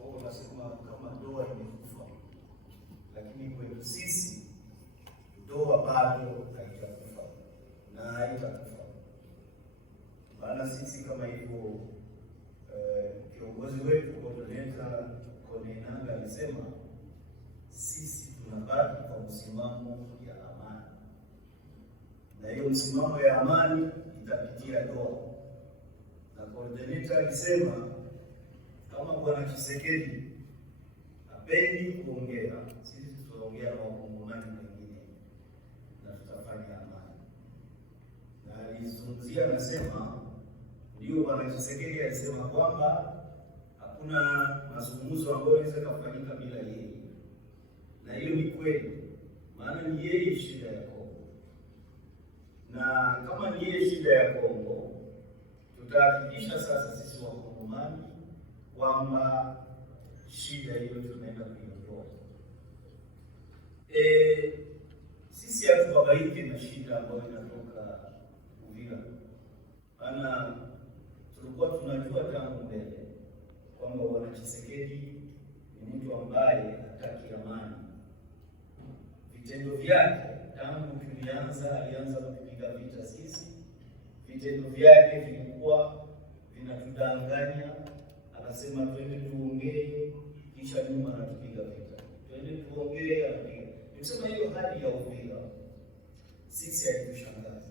wao wanasema kama ndoa imekufa, lakini kwetu sisi ndoa bado haijakufa na haitakufa. Maana sisi kama hivyo kiongozi wetu Coordinator Konenanga alisema sisi tunabaki kwa msimamo ya amani, na hiyo msimamo ya amani itapitia ndoa. Na Coordinator alisema kama Bwana Tshisekedi hapendi kuongea, sisi tutaongea na wakongomani wengine na tutafanya amani. Na alizungumzia anasema, ndio Bwana Tshisekedi alisema kwamba hakuna mazungumzo ambayo yanaweza kufanyika bila yeye, na hiyo ni kweli, maana ni yeye shida ya Kongo. Na kama ni yeye shida ya Kongo, tutahakikisha sasa sisi wakongomani kwamba shida hiyo tunaenda kuiondoa. Sisi hatubabaike na shida ambayo inatoka Uvira, maana tulikuwa tunajua tangu mbele kwamba Bwana Tshisekedi ni mtu ambaye hataki amani. Vitendo vyake tangu alianza kupiga vita sisi, vitendo vyake vilikuwa vinatudanganya. Anasema twende tuongee, kisha nyuma anatupiga vita. Twende tuongee, anapiga. Nimesema hiyo hali ya Uvira sisi haitushangaza,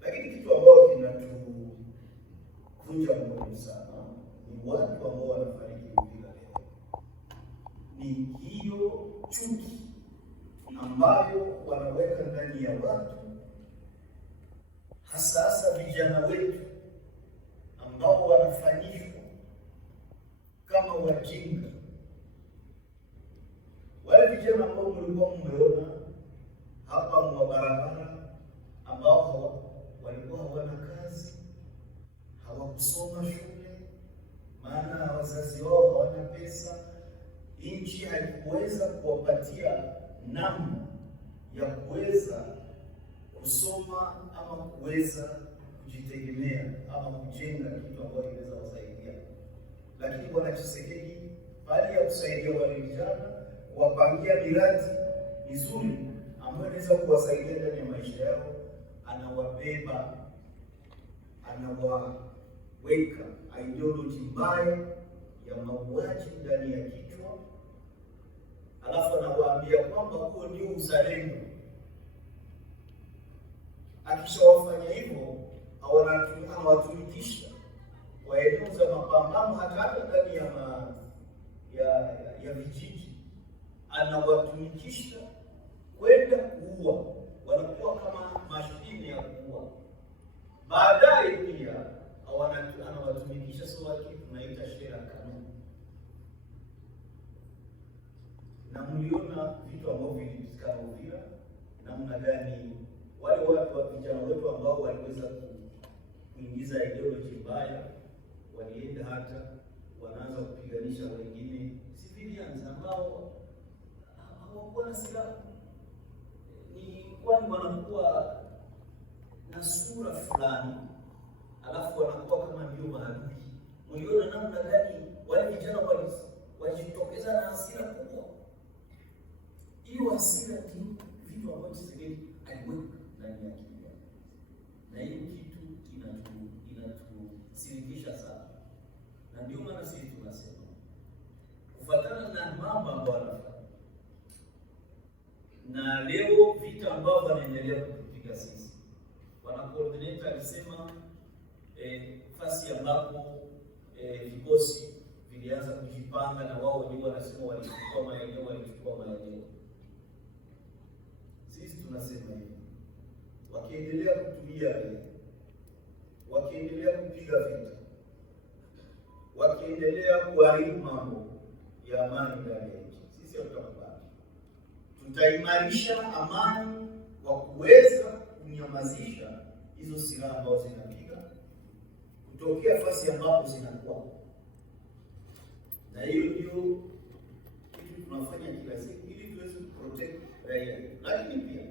lakini kitu ambacho kinatuvunja moyo sana ni watu ambao wanafariki Uvira leo. Ni hiyo chuki ambayo wanaweka ndani ya watu, hasa vijana wetu ambao wanafanyishwa kama wajinga. Wale vijana ambao mlikuwa mmeona hapa mwa barabara, ambao walikuwa hawana kazi, hawakusoma shule, maana wazazi wao hawana pesa, nchi haikuweza kuwapatia namna ya kuweza kusoma ama kuweza kujitegemea ama kujenga kitu ambacho inaweza wasaidia. Lakini Bwana Tshisekedi baada ya kusaidia wale vijana, kuwapangia miradi mizuri ambayo inaweza kuwasaidia ndani ya maisha yao, anawabeba, anawaweka ideology mbaya ya mauaji ndani ya kichwa, alafu anawaambia kwamba huo ndio uzalendo. Akishawafanya hivyo, anawatumikisha kwa eneo za mapambano, hata ndani ya vijiji anawatumikisha kwenda kuua. Wanakuwa kama mashine ya kuua. Baadaye pia anawatumikisha sawa kitu tunaita shera kanuni. Na mliona vitu ambavyo vilipitikana Uvira, namna gani wale watu wa vijana wetu ambao waliweza kuingiza ideology mbaya walienda hata wanaanza kupiganisha wengine civilians ambao hawakuwa na silaha, ni kwani wanakuwa na sura fulani, alafu wanakuwa kama ndio maadui. Mliona namna gani wale vijana walijitokeza na hasira kubwa. Hiyo hasira ni vitu ambavyo Tshisekedi aliweka ndani ya akili yake, na hiyo kitu inatusikitisha sana. Na ndio maana sisi tunasema kufuatana na mambo ambayo wanafanya, na leo vita ambavyo wanaendelea kupiga sisi, Bwana Coordinator alisema fasi ambapo vikosi vilianza kujipanga na wao wenyewe wanasema walichukua maeneo. Sisi tunasema hivi, wakiendelea kutumia wakiendelea kupiga vita, wakiendelea kuharibu mambo ya amani ndani ya nchi, sisi hatutakubali. Tutaimarisha amani kwa kuweza kunyamazisha hizo silaha ambazo zinapiga kutokea fasi ambapo zinakuwa. Na hiyo ndio kitu tunafanya kila siku ili tuweze kuprotect raia. Lakini pia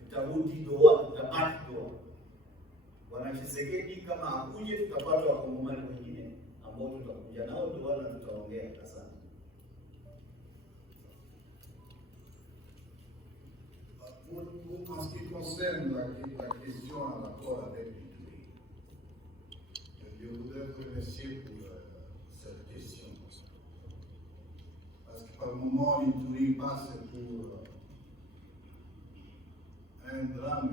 tutarudi doa, tutabaki doa. Bwana Tshisekedi kama hakuje, tutapata wakongomani wengine ambao tutakuja nao, ndio wala tutaongea. Asante. En ce qui concerne la question en rapport avec l'Ituri, je voudrais vous remercier pour cette question. Parce que par le moment, l'Ituri passe pour un drame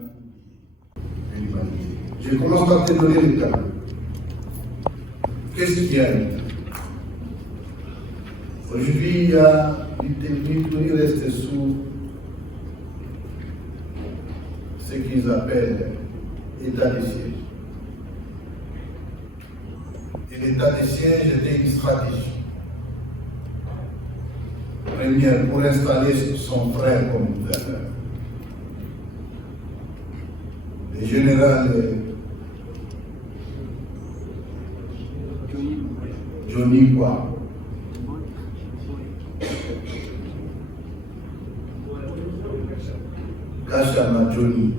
de l'humanité. Je commence par te donner le cas. Qu'est-ce qu'il y a? Aujourd'hui, l'Ituri reste sous ce qu'ils appellent l'état de siège. Et l'état de siège était une stratégie. Première, pour installer son frère comme gouverneur. Le général Johnny Kwa. Kachama Johnny,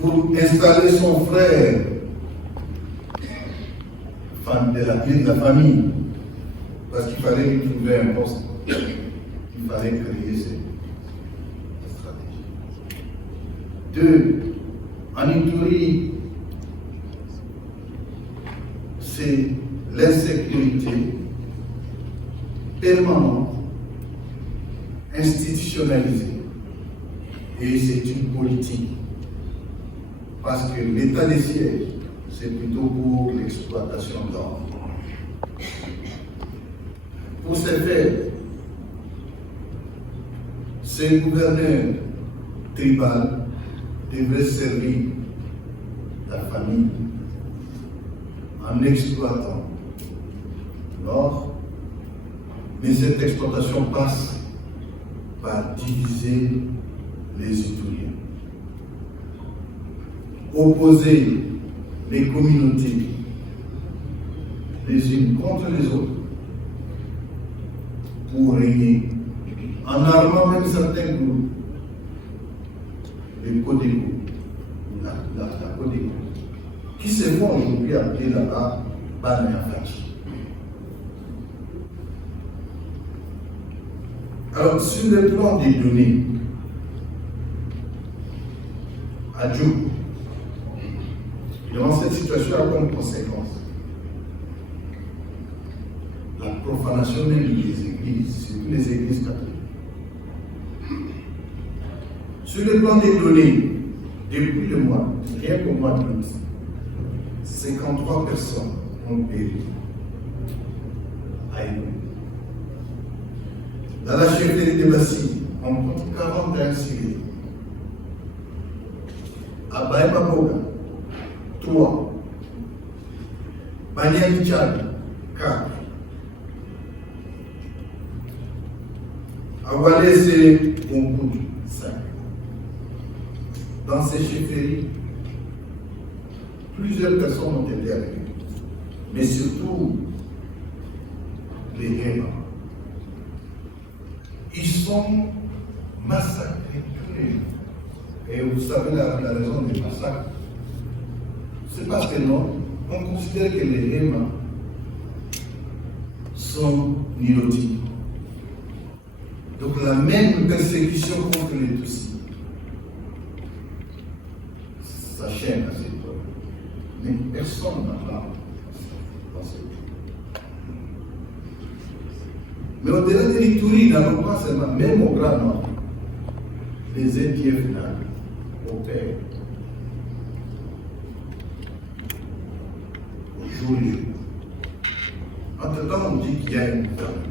pour installer son frère de la famille, parce qu'il fallait lui trouver un poste, il fallait créer cette stratégie. Deux, en Ituri, c'est l'insécurité permanente, institutionnalisée, et c'est une politique, parce que l'état de siège, c'est plutôt pour l'exploitation d'or. Pour ce faire, ces gouverneurs tribaux devraient servir la famille en exploitant l'or, mais cette exploitation passe par diviser les Ituriens, opposer les communautés les unes contre les autres pour régner, en armant même certains groupes, les Codeco, la Codeco, qui se font aujourd'hui appeler là-bas Banayafaki. Alors, sur le plan des données, à Djouk, dans cette situation a comme conséquence la profanation même des églises, surtout les églises catholiques. Sur le plan des données, depuis le mois, rien qu'au mois d'août, 53 personnes ont péri à Inou. Dans la chefferie de Bassi, on compte 41 civils. À Baïmaboga, 3. Banyani Tchad, 4. À Walese, Concours, 5. Dans ces chefferies, plusieurs personnes ont été arrêtées, mais surtout les Hémas. Ils sont massacrés tous les jours. Et vous savez la raison des massacres. C'est parce que non, on considère que les Hémas sont nilotiques. Donc la même persécution contre les Tutsis s'achève à cette époque. Mais personne n'a pas pensé. Mais au-delà de l'Ituri, n'allons pas seulement, même au Grand Nord, les EDF opèrent au jour le jour. Entre-temps, on dit qu'il y a une femme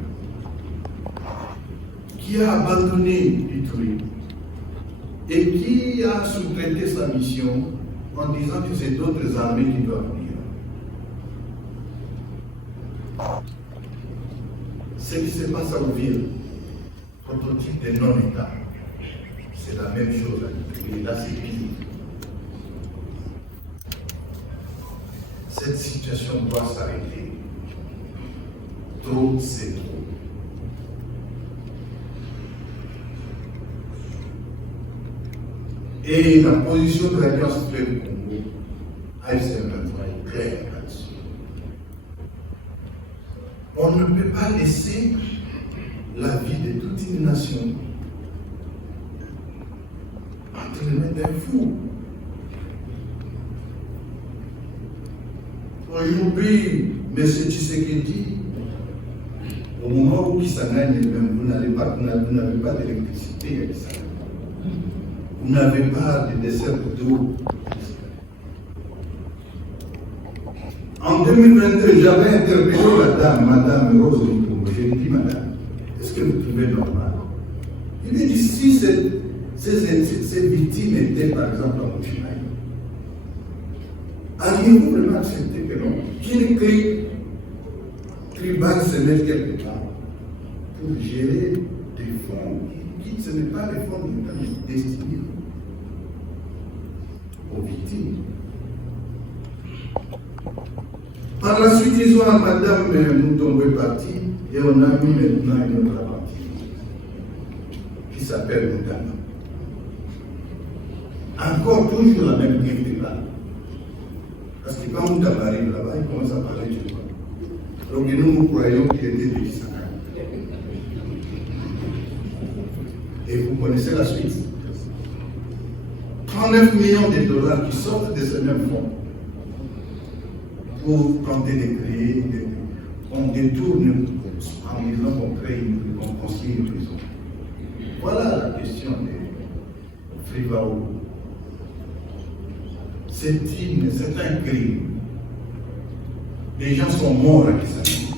qui a abandonné l'Ituri et qui a sous-traité sa mission en disant que c'est d'autres armées qui doivent venir. Ce qui se passe à Ouville, prototype de non-État, c'est la même chose à l'Ituri, là c'est pire. Cette situation doit s'arrêter. Trop, c'est trop. Et la position de l'Alliance fleuve Congo, AFC M23 est claire là-dessus. On ne peut pas laisser la vie de toute une nation entre les mains d'un fou. Aujourd'hui, M. Tshisekedi, au moment où Kisangani, vous n'avez pas d'électricité à Kisangani. Vous n'avez pas de dessert d'eau. En 2022, j'avais interpellé Madame Rose Lukumbu. J'ai dit, Madame, est-ce que vous trouvez normal? Il m'a dit, si ces victimes étaient par exemple en Mouchimaï, alliez-vous vraiment accepter que non? Qu'une crise tribale se mette quelque part pour gérer des fonds qui, ce n'est pas des fonds destinés aux victimes. Par la suite, ils ont Madame Moutombo est partie et on a mis maintenant une autre partie qui s'appelle Moutama. Encore toujours la même crise là. Parce que quand Moutama arrive là-bas, il commence à parler du droit. Donc nous croyons qu'il était de Kisangani. Et vous connaissez la suite. 39 millions de dollars qui sortent de ce même fonds pour tenter de créer, on détourne en disant qu'on construit une prison. Voilà la question de Frivaou. C'est un crime. Les gens sont morts à Kisangani.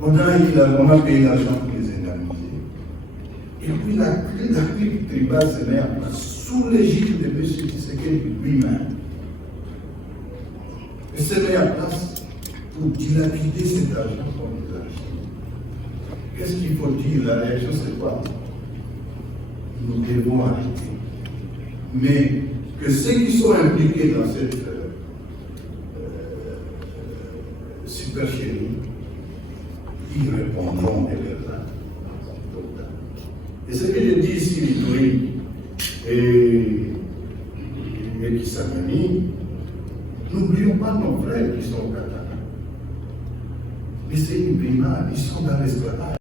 On a payé l'argent pour les indemniser. Et puis la crise tribale se met en place sous l'égide de M. Tshisekedi lui-même. Il se met en place pour dilapider cet argent qu'on nous a acheté. Qu'est-ce qu'il faut dire? La réaction, c'est quoi? Nous devons arrêter. Mais que ceux qui sont impliqués dans cette supercherie, ils répondront de leurs actes. Et ce que je dis ici, Litourie et Kisangani, n'oublions pas nos frères qui sont au Katana. Mais c'est une brimade, ils sont dans l'esclavage.